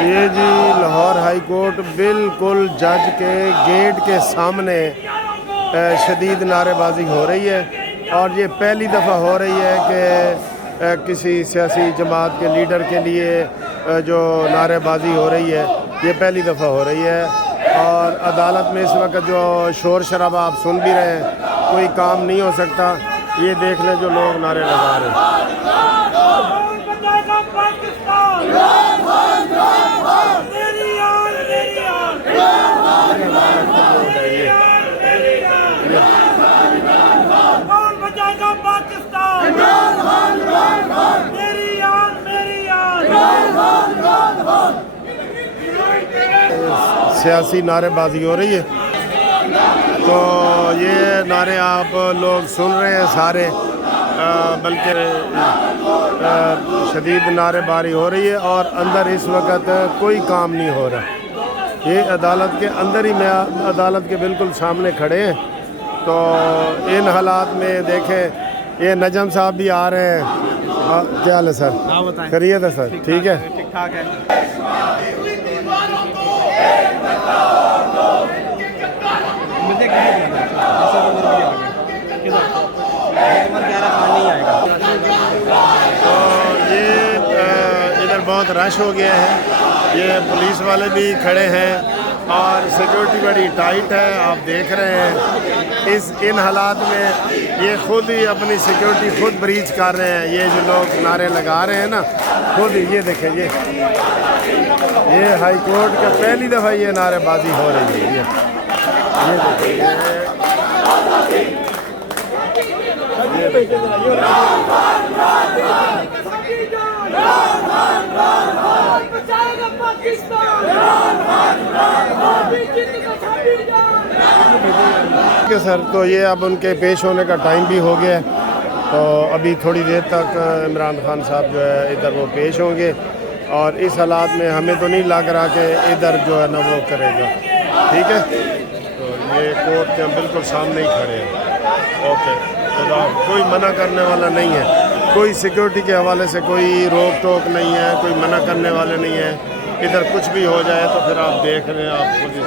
ये जी Lahore high court बिल्कुल जज के गेट के सामने शदीद नारेबाजी हो रही है और ये पहली दफ़ा हो रही है कि किसी सियासी जमात के लीडर के लिए जो नारेबाजी हो रही है ये पहली दफ़ा हो रही है। और अदालत में इस वक्त जो शोर शराबा आप सुन भी रहे हैं, कोई काम नहीं हो सकता। ये देख लें जो लोग नारे लगा रहे हैं। सियासी नारेबाजी हो रही है, तो ये नारे आप लोग सुन रहे हैं सारे, बल्कि शदीद नारेबाजी हो रही है और अंदर इस वक्त कोई काम नहीं हो रहा। ये अदालत के अंदर ही मैं अदालत के बिल्कुल सामने खड़े हैं, तो इन हालात में देखें ये नजम साहब भी आ रहे हैं। क्या हाल है सर? हाँ बताएं। खैरियत है सर? ठीक है, ठीक ठाक है। मुझे कह दिया तो ये इधर बहुत रश हो गया है, ये पुलिस वाले भी खड़े हैं और सिक्योरिटी बड़ी टाइट है। आप देख रहे हैं इन हालात में ये खुद ही अपनी सिक्योरिटी खुद ब्रीच कर रहे हैं। ये जो लोग नारे लगा रहे हैं ना, खुद ही ये देखें, ये हाई कोर्ट का पहली दफ़ा ये नारेबाजी हो रही है। ये सर, तो ये अब उनके पेश होने का टाइम भी हो गया है, तो अभी थोड़ी देर तक इमरान खान साहब जो है इधर वो पेश होंगे और इस हालात में हमें तो नहीं लग रहा कि इधर जो है ना वो करेगा। ठीक है, तो ये कोर्ट के बिल्कुल सामने ही खड़े हैं। ओके, तो कोई मना करने वाला नहीं है, कोई सिक्योरिटी के हवाले से कोई रोक टोक नहीं है, कोई मना करने वाले नहीं है। इधर कुछ भी हो जाए तो फिर आप देख रहे हैं, आप खुद ही